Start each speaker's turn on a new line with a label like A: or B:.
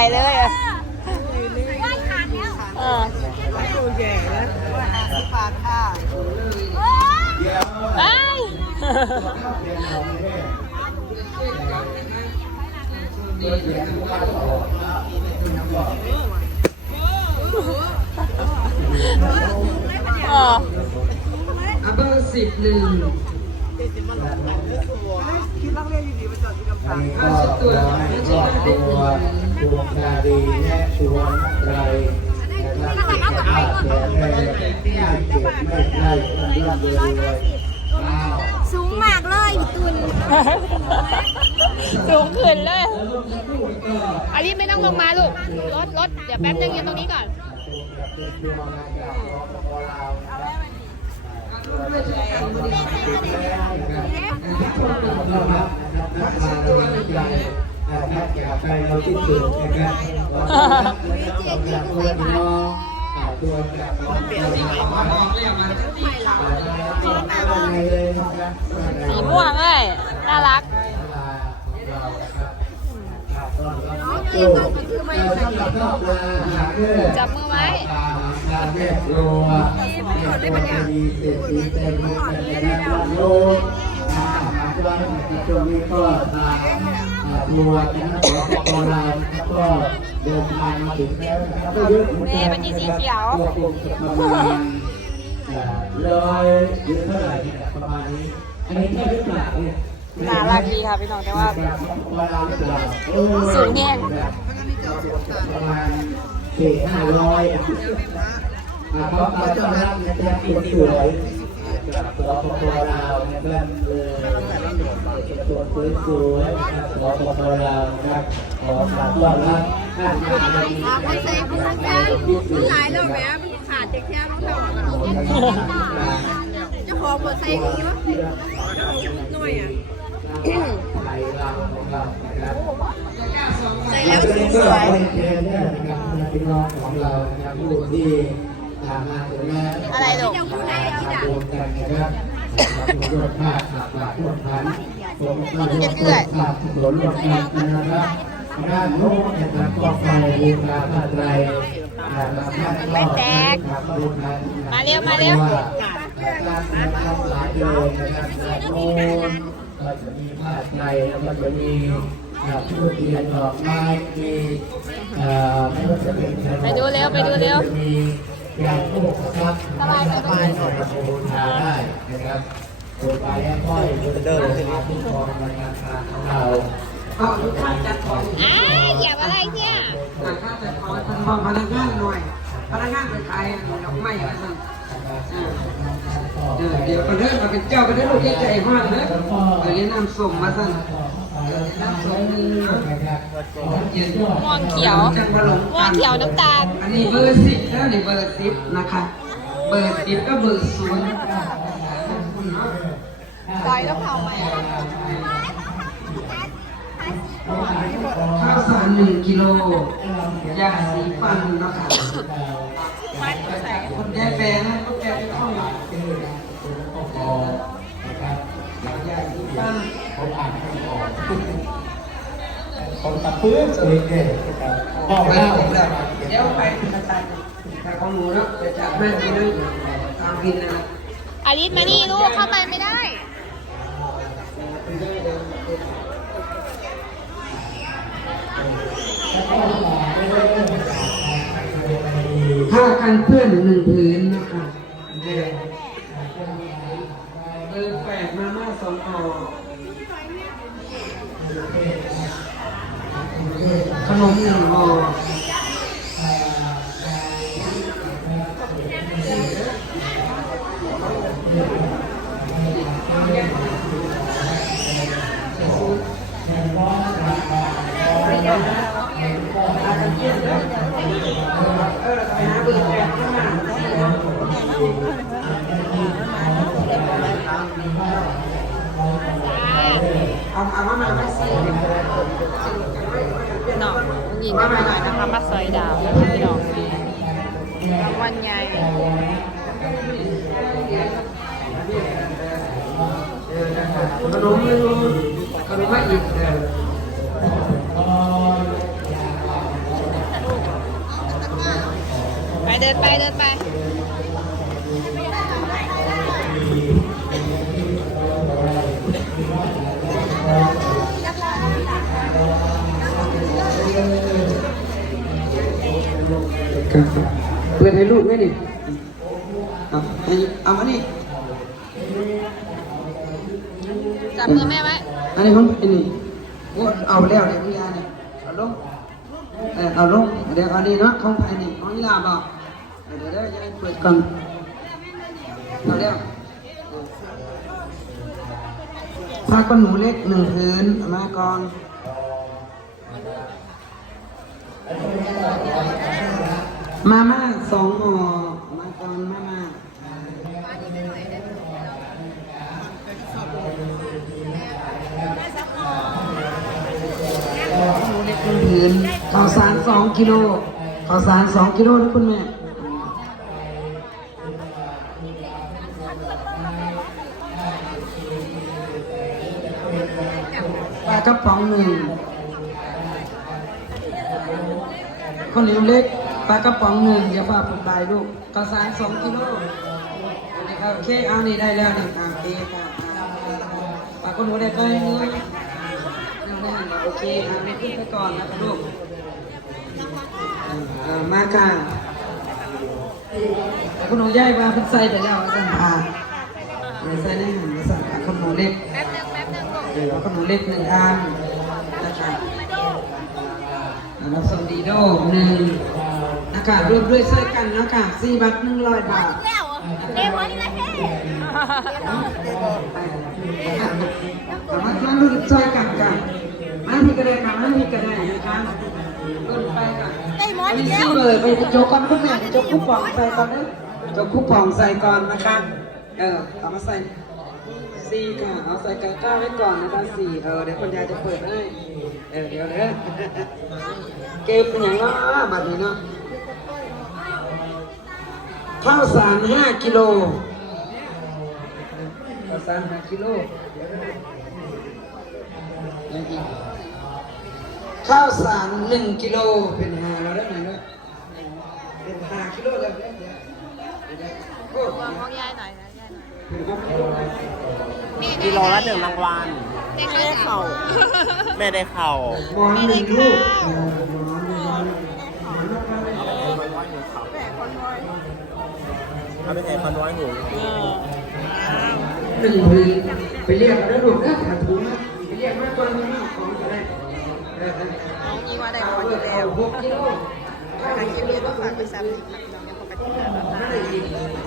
A: ส่เลยอะ
B: ไหว้ขาดแล้ว
A: เออ
C: ตัวแก่นะปากค่ะ
A: ไปเออ
D: อัเบอร์สิบหนึ่ง
C: คิดรักเรียนดีมาจอดที่กำแพง
D: ข้าวชุดตัวไม่ใช่ว่าได้หนึ่ง
E: ดวงดาดีและดวงไรนะครับแก่แก่ไม่เจ็บไม่ไข้ร่ำรวยรวยอ้า
B: สูงมากเลยพี่ตุน
A: สูงขึ้นเลย อาลีไม่ต้องลงมาลูก รถรถเดี๋ยวแป๊บนึงยืนตรงนี้ก่อน
E: ใครเราคิดถึงนะครับเราอยากตัวน้องตัวจากน้องตัวอะไรเลยนะครับ
A: สีม่วงเลยน่ารักจับมือไว้
E: ปลาแม่โลอะดีเศรษฐีเต็มมุกเป็นนะโลอ่าบ้านตรงนี้ก็ทางทัวร์นะของโบราณก็เดินทางมาถึงแล้วนะครับก็เยอะ
A: นี่มันมีสีเขียว
E: ประมาณร้อยหรือเท่าไหร่เนี่ยประมาณนี้ อันนี้แค่หรือเปล่าเนี่ย
A: น่ารักดีค่ะพี่น้องแต่ว่าสูงแห้ง
E: ประมาณสี่ห้าร้อย อะเขาเขาจะรับในการกินสวยกับตัวปปลาวนะครับเออตัวสวยสวยนะครับตัวปปลาวนะครับขอฝากต้อนรับท่านมาในนี้นะครับมันหลายแล้วแม่
B: ขาดเด็กแค่ต้องต่อจะขอหัวใจดีวะ
E: หน่อยอะไทยเราของเรานะครับ
B: ใส่แล้วสีส
E: ก็
B: วย
E: เป็นเพียงเนี่ยนะครับพี่น้องของเรานะครับผู้ที่ ทำงานถึงแม้
A: อะไรลูก
E: รวมกันนะครับรวมภาคหลากรวมพันผมก็รวมภาคหลากรวมกันนะครับด้านโน้นนะครับก็ไฟบูชาพระไตรนะครับ
A: ไม่แตกมาเร็วมาเร็ว
E: การทำหลายเลยนะครับด้านโน้นก็จะมีผ้าไตรแล้วก็จะมีผู้เทียนดอกไม้มีเอ่อไม่ว่าจะเป็นขนม
A: ไปดูเร็วไปดูเร็ว
E: มี อย่าโคกครับสบายสบายหน่อยบูชาได้นะครับตัวไปแอปเปิ้ลเดินขึ้นมาที่กองรายงานการของเรา
D: เอาลูกค้าจัดของ
A: อ้าเหยียบอะไรเนี่ย
D: ราคาจัดของทางพนักงานหน่อย พนักงานไปขายดอกไม้อะไรสั่นเดี๋ยวประเดินมาเป็นเจ้าประเดินลูกใหญ่มากเลยเดี๋ยวนี้นำส่งมาสั่ง
A: ม่วงเขียว
D: จังหวัดลง
A: ม่วงเขียวน้ำตาล
D: อันนี้เบอร์สิบแล้วนี่เบอร์สิบนะคะ เบอร์สิบก็เบอร์ศูนย์
A: ซอยต้องเผาไหม
D: ข้าวสารหนึ่งกิโลยาสีฟันนะคะคนยายแปรนะก็แปรไปเข้า มา
E: ผมตัดปื้นเองเนี่ยบอก
D: ไป
E: แล้ว
D: ผมแล้วเดี๋ยวไปแต่ของหนูนะจะจับแม่กินนะตามกินนะ
A: อาลิสมานี่ลูกเข้าไปไม่ได้
D: ผ้ากันเปื้อนหนึ่งผืนนะคะเบอร์แปดมาม่าสองห่อ ขนมหนึ่ง กินกั
A: นหน่อยนะคะมาซอยดาวแล้วพี่น้องวันใหญ่
D: ขนมไม่รู้ขนมไม่อิ่มเลย
A: ไปเดินไปเดินไป
E: ครับเปิดให้ลูกไหมนี่เอาเอาเอามานี่
A: จับมือแม่ไว้
E: อันนี้ของอันนี้โอ้เอาแล้วเดี๋ยวพี่ยาเนี่ยเอาลงเออเอาลงเดี๋ยวอันนี้เนาะของภายนี่ของนี่ลาบอกเดี๋ยวเดี๋ยวจะเปิดก่อนเอาแล้วผ้าก้นหนูเล็กหนึ่งพื้นเอามาก่อน มาม่าสองห่อมาก่อนมาม่าหนูเล็กหนึ่งพื้นข้าวสารสองกิโลข้าวสารสองกิโลนะคุณแม่ปลากระป๋องหนึ่งข้าวเหนียวเล็ก ปลากระป๋องหนึ่งอย่าพาผมตายลูกข้าวสารสองกิโลนะครับโอเคเอานี่ได้แล้วนี่อ่าโอเคค่ะปลาข้าวเหนียวเล็กไปเนื้อเนื้อนั่นโอเคเอาเล็กขึ้นไปก่อนนะครับลูกมาค่ะคุณหนูย่ายมาเพิ่งใส่แล้วสั่งผ่าใส่ในหันมาสั่งปลาข้าวเหนียวเล็ก
A: แป๊บนึงแป๊บนึงลูก
E: เดี๋ยวขนมเล็กหนึ่งอันนะครับรับสมดีโดหนึ่ง นะคะรวมด้วยช่วยกันนะคะสี่บาทหนึ่งร้อยบาท
F: แล้วเดมอนนะเฮ้
E: สามารถมาลุ้นช่วยกันกันมาที่ก็ไดค่ะมาที่ก็ไดนะคะลุ้นไปค่ะ
F: ไดมอน
E: นี่
F: แล้ว
E: เลยไปโจกก่อนคุณแม่โจกคูปองใส่ก่อนนะโจกคูปองใส่ก่อนนะคะ เออเอามาใส่สี่ค่ะเอาใส่กระก้าไว้ก่อนนะคะสี่เออเดี๋ยวคนยายจะเปิดให้เออเดี๋ยวเด้อเก็บเป็นอย่างว่าบัดนี้เนาะ ข้าวสารห้ากิโลข้าวสารห้ากิโลยังอีกข้าวสารหนึ่งกิโลเป็นห้าแล้วได้ไหมเนาะเป็นห้ากิโลแล้วเดี๋ยวเดี๋ยวเดี๋ยวโอ้
A: วางของยายหน่อยนะยายหน่อย
E: เป็นห้ากิโลแล้ว
A: นี่
G: กิโลละหนึ่งรางวัล
A: เด็ก
G: ไม่
A: เล็
G: ได้
A: ก
G: เข่าไม่ได้เข่า
E: หมอนหนึ่งลูกเออหมอนหมอน
G: เขาเป็นไงพันร้อยหนู
E: หนึ่งพื้นไปเรียกแล้วลูกนะถัดถุงนะไปเรียกมาตัวนึงนะของจะได้เออเออ
D: นี่ว่าได้ของอยู่แล้ว
E: หกกิโล
D: ทางคลิปนี้ต้องฝากไปซ้ำอีกครั้งเดี๋ยวเขาไปติดตาม